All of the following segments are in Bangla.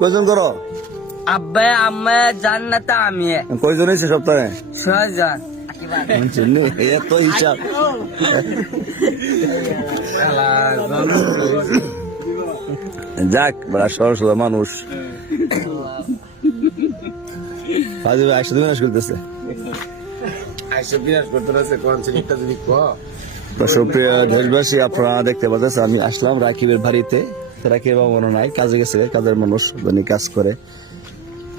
কয়জন করো? আব্বা আম্মা জান্নাতে আমি কয়জন হয়েছে সপ্তাহে? ছয়জন। এত হিসাব। যাক বড় সরল সোজা মানুষ। আজ একসাথে বিনাশ করতেছে। আইসা বিরাজ করতে রয়েছে কোন সিলিপটা যদি ক সুপ্রিয় দেশবাসী আপনারা দেখতে পাচ্ছেন আমি আসলাম রাকিবের বাড়িতে। রাকিবের বাবা মনে নাই কাজে গেছে কাজের মানুষ উনি কাজ করে।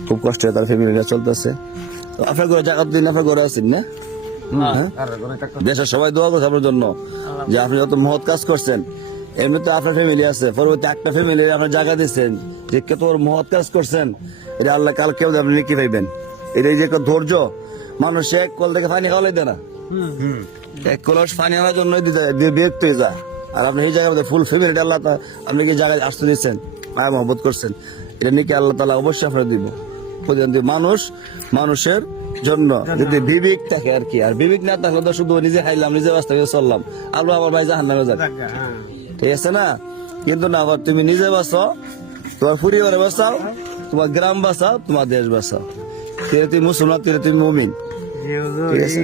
খুব কষ্টে তার ফ্যামিলিটা চলতেছে। তো আপনার ঘরে জায়গা দিন আপনার ঘরে আছেন না? হ্যাঁ? দেশের সবাই দোয়া করছে আপনার জন্য যে আপনি যত মহৎ কাজ করছেন এমনিতে আপনার ফ্যামিলি আছে। পরবর্তী একটা ফ্যামিলি আপনার জায়গা দিচ্ছেন যে কত বড় মহৎ কাজ করছেন এটা আল্লাহ কাল কেউ আপনি কি পাইবেন? এটা এই যে ধৈর্য মানুষ এক কল থেকে পানি খাওয়ালাই দেয় না। এক কলস পানি আনার জন্য বিরক্ত হয়ে যায়। আর আপনি এই জায়গার মধ্যে ফুল ফ্যামিলি আল্লাহ তা- আপনি কি জায়গায় আসতে দিচ্ছেন? মায়া মহব্বত করছেন। এটা নাকি আল্লাহ তালা অবশ্যই আপনার দিব। মানুষ মানুষের জন্য যদি বিবেক থাকে আর কি। আর বিবেক না থাকলে তো শুধু নিজে খাইলাম নিজে বাঁচতে চললাম। আল্লাহ আমার ভাই জাহান নামে যাক ঠিক আছে না? কিন্তু না আবার তুমি নিজে বাঁচো তোমার পরিবারে বাঁচাও তোমার গ্রাম বাঁচাও তোমার দেশ বাঁচাও। তিরে তুমি মুসলমান তিরে তুমি মুমিন। ঠিক আছে।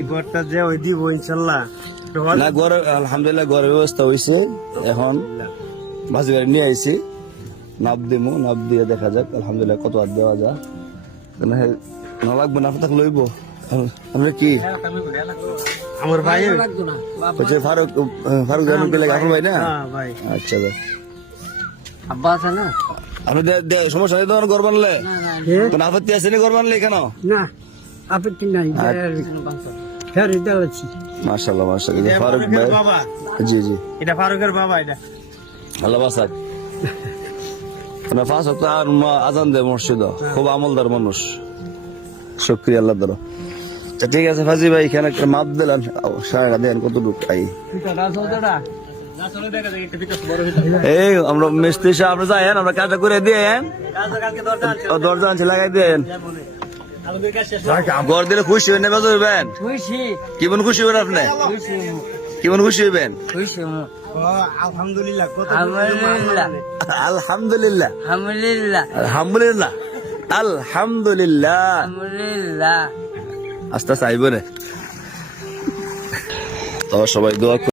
না ঘরে আলহামদুলিল্লাহ ঘরের ব্যবস্থা হয়েছে এখন বাসি গাড়ি নিয়ে আইছি। নাপ দিমু নাপ দিয়ে দেখা যাক আলহামদুলিল্লাহ কত আর দেওয়া যায়। না হে- না লাগবে না আপনাকে লইব? আমরা কি? আমার ভাই হচ্ছে ফারুক ফারুক জানুক লাগে আপনার ভাই না? আচ্ছা ভাই। আব্বা আছে না? আপনি দে- দে- সমস্যা নেই তোমার ঘর বানলে? কোন আপত্তি আছে নি ঘর বানলে কেন না আপত্তি নাই। দিলাচ্ছি মার্শাল্লাহ মার্শাল্লাহ ফারুক ভাই। বাবা। জি জি। এটা ফারুকের বাবা এটা। আল্লাহ বাসাক পাঁচ সপ্তাহ আর আজান দেয় মসজিদ। খুব আমলদার মানুষ। শুক্রিয়া আল্লাহ ধরো ঠিক আছে ফাজি ভাই এখানে একটা মাপ দিলাম সারা দেন কতটুকু আই এই আমরা মিস্ত্রি সাহেব আপনি যাই আমরা কাজটা করে দিয়ে ও দরজা আনছে লাগাই দেন ঘর দিলে খুশি হইবেন খুশি। কেমন খুশি হবেন আপনি? খুশি কেমন খুশি হইবেন খুশি আলহামদুলিল্লাহ কত আলহামদুলিল্লাহ। আলহামদুলিল্লাহ। আলহামদুলিল্লাহ। আলহামদুলিল্লাহ। আলহামদুলিল্লাহ। আলহামদুলিল্লাহ। আস্তে আস্তে আইব রে। তো সবাই দোয়া